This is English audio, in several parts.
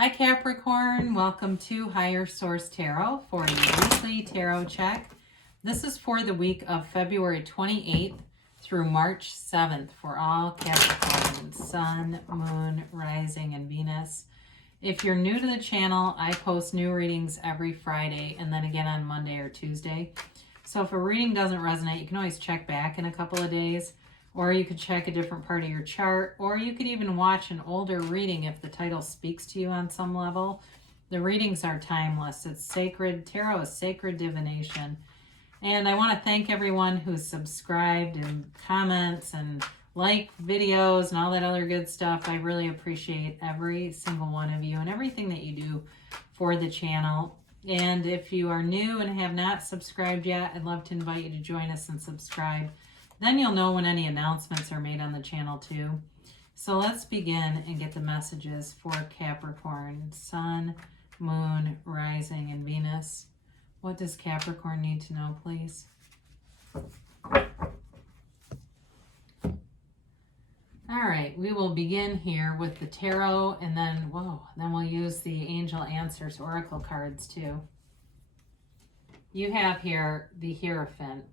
Hi Capricorn, welcome to Higher Source Tarot for your weekly tarot check. This is for the week of February 28th through March 7th for all Capricorn, Sun, Moon, Rising, and Venus. If you're new to the channel, I post new readings every Friday and then again on Monday or Tuesday. So if a reading doesn't resonate, you can always check back in a couple of days. Or you could check a different part of your chart, or you could even watch an older reading if the title speaks to you on some level. The readings are timeless. It's sacred. Tarot is sacred divination. And I want to thank everyone who's subscribed and comments and like videos and all that other good stuff. I really appreciate every single one of you and everything that you do for the channel. And if you are new and have not subscribed yet, I'd love to invite you to join us and subscribe. Then you'll know when any announcements are made on the channel too. So let's begin and get the messages for Capricorn, Sun, Moon, Rising, and Venus. What does Capricorn need to know, please? All right, we will begin here with the tarot, and then we'll use the Angel Answers Oracle cards too. You have here the Hierophant,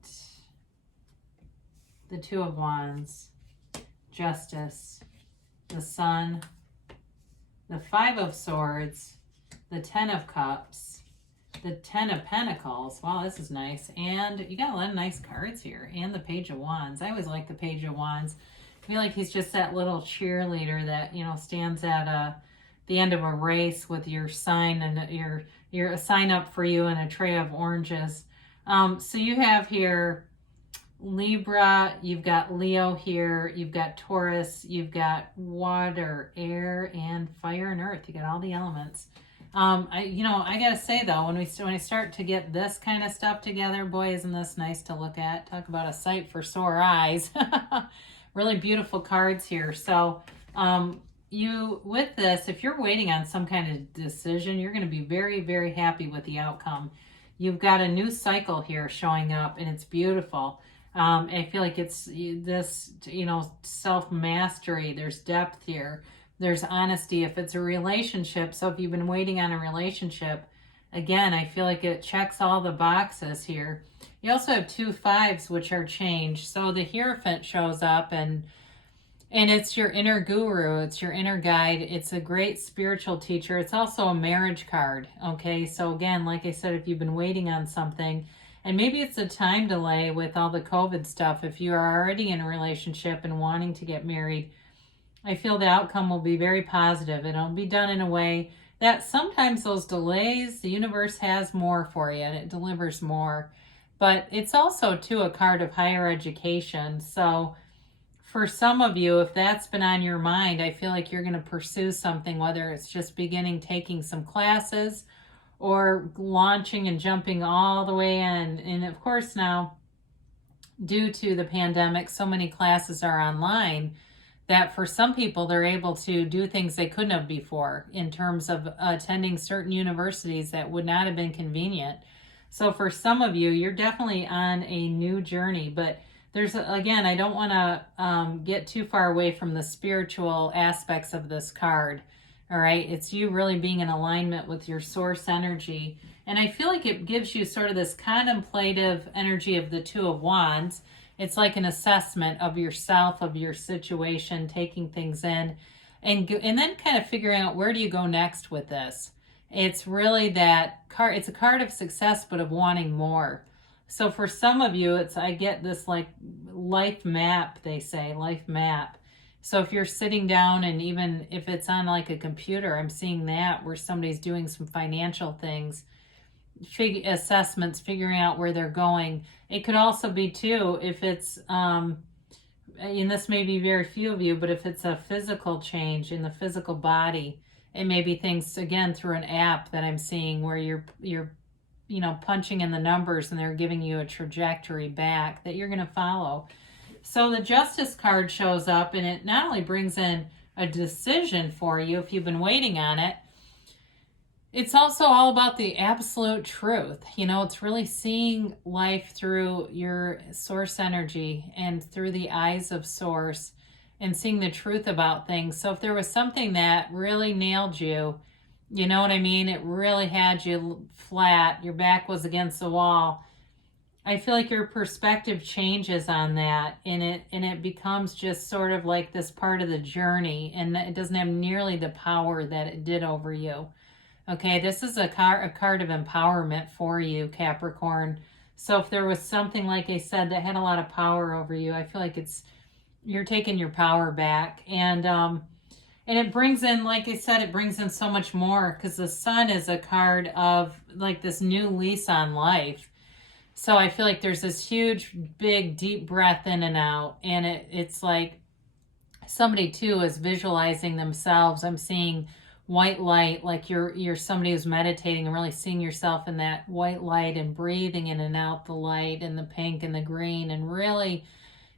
the Two of Wands, Justice, the Sun, the Five of Swords, the Ten of Cups, the Ten of Pentacles. Wow, this is nice. And you got a lot of nice cards here. And the Page of Wands. I always like the Page of Wands. I feel like he's just that little cheerleader that, stands at the end of a race with your sign and your sign up for you and a tray of oranges. So you have here Libra, you've got Leo here, you've got Taurus, you've got water, air, and fire and earth. You got all the elements. I gotta say though, when I start to get this kind of stuff together, boy, isn't this nice to look at. Talk about a sight for sore eyes. Really beautiful cards here. So with this, if you're waiting on some kind of decision, you're going to be very, very happy with the outcome. You've got a new cycle here showing up, and it's beautiful. I feel like it's this, self-mastery. There's depth here. There's honesty if it's a relationship. So if you've been waiting on a relationship, again, I feel like it checks all the boxes here. You also have 2 5s, which are changed. So the Hierophant shows up, and it's your inner guru. It's your inner guide. It's a great spiritual teacher. It's also a marriage card. Okay, so again, like I said, if you've been waiting on something, and maybe it's a time delay with all the COVID stuff. If you are already in a relationship and wanting to get married, I feel the outcome will be very positive. It'll be done in a way that sometimes those delays, the universe has more for you and it delivers more. But it's also, too, a card of higher education. So for some of you, if that's been on your mind, I feel like you're going to pursue something, whether it's just beginning taking some classes or launching and jumping all the way in. And of course now, due to the pandemic, so many classes are online that for some people, they're able to do things they couldn't have before in terms of attending certain universities that would not have been convenient. So for some of you, you're definitely on a new journey. But again, I don't want to get too far away from the spiritual aspects of this card. All right, it's you really being in alignment with your source energy. And I feel like it gives you sort of this contemplative energy of the Two of Wands. It's like an assessment of yourself, of your situation, taking things in, and then kind of figuring out where do you go next with this. It's really that card. It's a card of success, but of wanting more. So for some of you, I get this like life map, they say, life map. So if you're sitting down, and even if it's on like a computer, I'm seeing that where somebody's doing some financial things, assessments, figuring out where they're going. It could also be too, if it's, and this may be very few of you, but if it's a physical change in the physical body, it may be things, again, through an app that I'm seeing where you're punching in the numbers and they're giving you a trajectory back that you're going to follow. So the Justice card shows up, and it not only brings in a decision for you if you've been waiting on it, it's also all about the absolute truth. It's really seeing life through your source energy and through the eyes of source and seeing the truth about things. So if there was something that really nailed you You know what I mean? It really had you flat. Your back was against the wall. I feel like your perspective changes on that, and it becomes just sort of like this part of the journey, and it doesn't have nearly the power that it did over you. Okay, this is a card of empowerment for you, Capricorn. So if there was something, like I said, that had a lot of power over you, I feel like you're taking your power back. And it brings in, like I said, it brings in so much more, because the sun is a card of like this new lease on life. So I feel like there's this huge, big, deep breath in and out. And it's like somebody too is visualizing themselves. I'm seeing white light, like you're somebody who's meditating and really seeing yourself in that white light and breathing in and out the light and the pink and the green, and really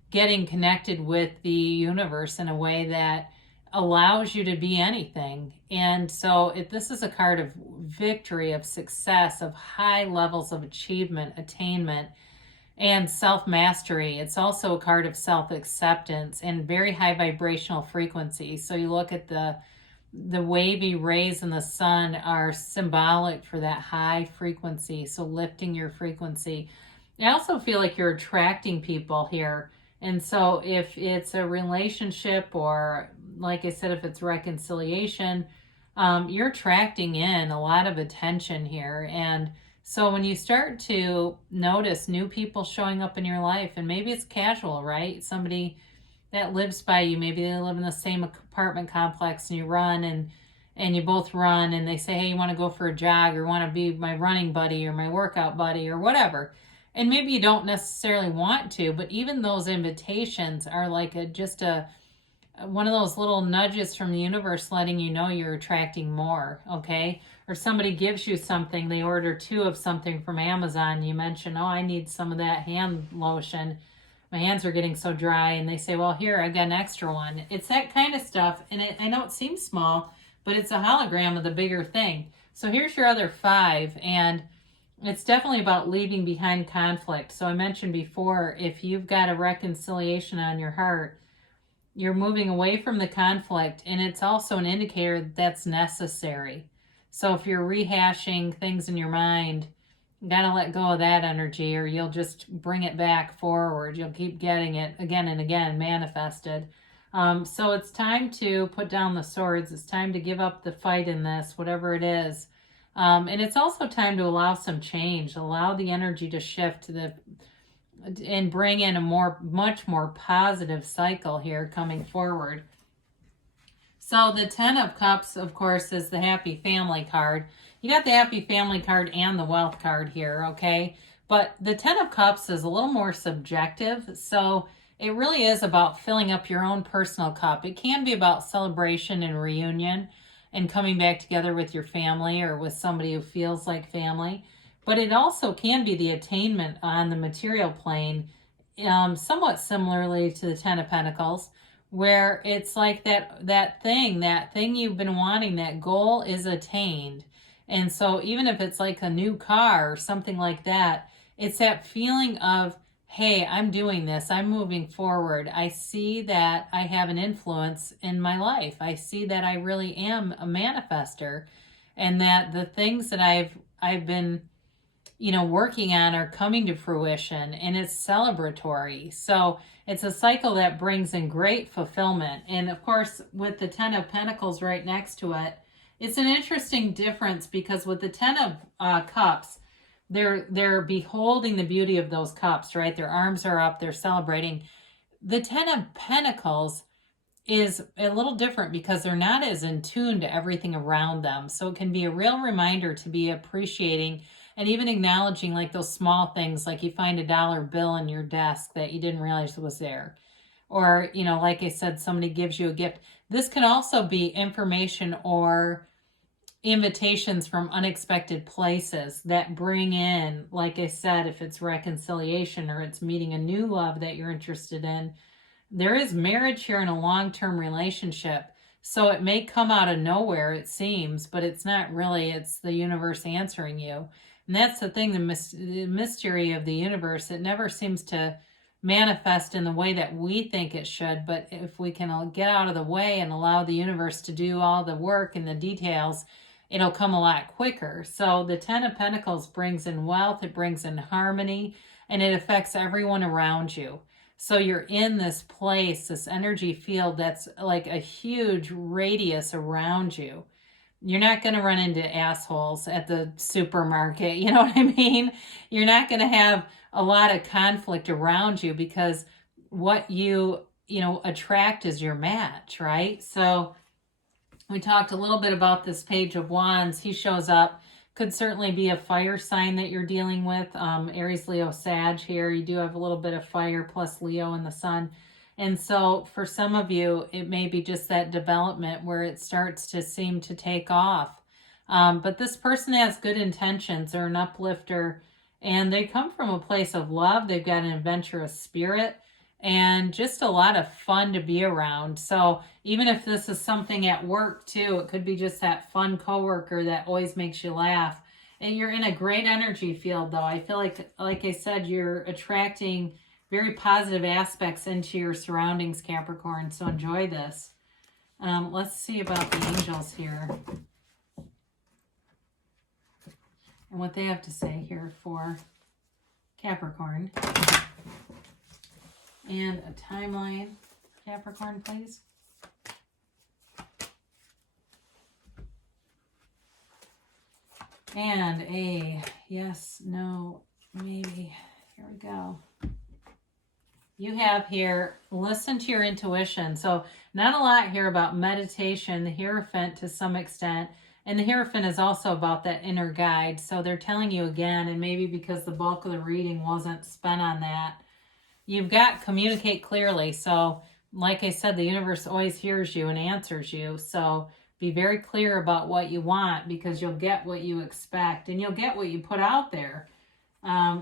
getting connected with the universe in a way that allows you to be anything. And so this is a card of victory, of success, of high levels of achievement, attainment, and self-mastery. It's also a card of self-acceptance and very high vibrational frequency. So you look at the wavy rays in the sun are symbolic for that high frequency, so lifting your frequency. I also feel like you're attracting people here. And so if it's a relationship, or like I said, if it's reconciliation, you're attracting in a lot of attention here. And so when you start to notice new people showing up in your life, and maybe it's casual, right? Somebody that lives by you, maybe they live in the same apartment complex, and you run and you both run, and they say, hey, you want to go for a jog, or want to be my running buddy or my workout buddy or whatever. And maybe you don't necessarily want to, but even those invitations are like just one of those little nudges from the universe letting you know you're attracting more, okay? Or somebody gives you something, they order 2 of something from Amazon, you mention, oh, I need some of that hand lotion. My hands are getting so dry, and they say, well, here, I got an extra one. It's that kind of stuff, and I know it seems small, but it's a hologram of the bigger thing. So here's your other 5, and it's definitely about leaving behind conflict. So I mentioned before, if you've got a reconciliation on your heart, you're moving away from the conflict, and it's also an indicator that's necessary. So if you're rehashing things in your mind, you gotta let go of that energy, or you'll just bring it back forward. You'll keep getting it again and again manifested. So it's time to put down the swords. It's time to give up the fight in this, whatever it is. And it's also time to allow some change, allow the energy to shift and bring in a much more positive cycle here coming forward. So the 10 of Cups, of course, is the Happy Family card. You got the Happy Family card and the Wealth card here, okay? But the 10 of Cups is a little more subjective, so it really is about filling up your own personal cup. It can be about celebration and reunion and coming back together with your family or with somebody who feels like family. But it also can be the attainment on the material plane, somewhat similarly to the 10 of Pentacles, where it's like that thing you've been wanting, that goal is attained. And so even if it's like a new car or something like that, it's that feeling of, hey, I'm doing this, I'm moving forward. I see that I have an influence in my life. I see that I really am a manifester, and that the things that I've been working on are coming to fruition, and it's celebratory. So it's a cycle that brings in great fulfillment. And of course, with the 10 of Pentacles right next to it, it's an interesting difference, because with the 10 of Cups, they're beholding the beauty of those cups, right? Their arms are up, they're celebrating. The 10 of Pentacles is a little different, because they're not as in tune to everything around them. So it can be a real reminder to be appreciating and even acknowledging like those small things, like you find a dollar bill in your desk that you didn't realize was there. Or, like I said, somebody gives you a gift. This can also be information or invitations from unexpected places that bring in, like I said, if it's reconciliation or it's meeting a new love that you're interested in. There is marriage here in a long-term relationship. So it may come out of nowhere, it seems, but it's not really. It's the universe answering you. And that's the thing, the mystery of the universe. It never seems to manifest in the way that we think it should. But if we can get out of the way and allow the universe to do all the work and the details, it'll come a lot quicker. So the Ten of Pentacles brings in wealth, it brings in harmony, and it affects everyone around you. So you're in this place, this energy field that's like a huge radius around you. You're not going to run into assholes at the supermarket. You know what I mean? You're not going to have a lot of conflict around you because what you attract is your match, right? So we talked a little bit about this Page of Wands. He shows up. Could certainly be a fire sign that you're dealing with. Aries, Leo, Sag here. You do have a little bit of fire plus Leo in the sun. And so for some of you, it may be just that development where it starts to seem to take off. But this person has good intentions. They're an uplifter. And they come from a place of love. They've got an adventurous spirit. And just a lot of fun to be around. So even if this is something at work too, it could be just that fun coworker that always makes you laugh. And you're in a great energy field though. I feel like I said, you're attracting very positive aspects into your surroundings, Capricorn. So enjoy this. Let's see about the angels here. And what they have to say here for Capricorn. And a timeline, Capricorn, please. And a yes, no, maybe. Here we go. You have here, listen to your intuition. So not a lot here about meditation, the Hierophant to some extent. And the Hierophant is also about that inner guide. So they're telling you again, and maybe because the bulk of the reading wasn't spent on that, you've got communicate clearly. So like I said, the universe always hears you and answers you. So be very clear about what you want because you'll get what you expect and you'll get what you put out there.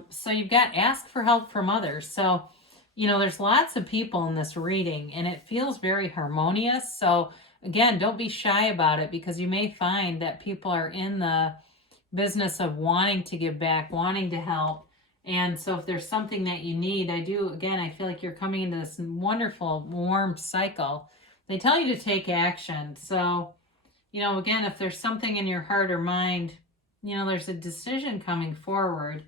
So you've got ask for help from others. So, there's lots of people in this reading and it feels very harmonious. So again, don't be shy about it because you may find that people are in the business of wanting to give back, wanting to help. And so if there's something that you need, I feel like you're coming into this wonderful, warm cycle. They tell you to take action. So, again, if there's something in your heart or mind, there's a decision coming forward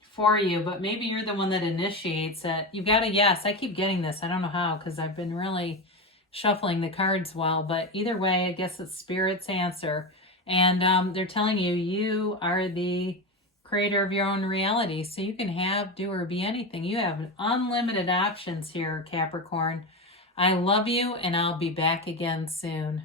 for you, but maybe you're the one that initiates it. You've got a yes. I keep getting this. I don't know how because I've been really shuffling the cards well, but either way, I guess it's Spirit's answer. And they're telling you, you are the creator of your own reality. So you can have, do, or be anything. You have unlimited options here, Capricorn. I love you, and I'll be back again soon.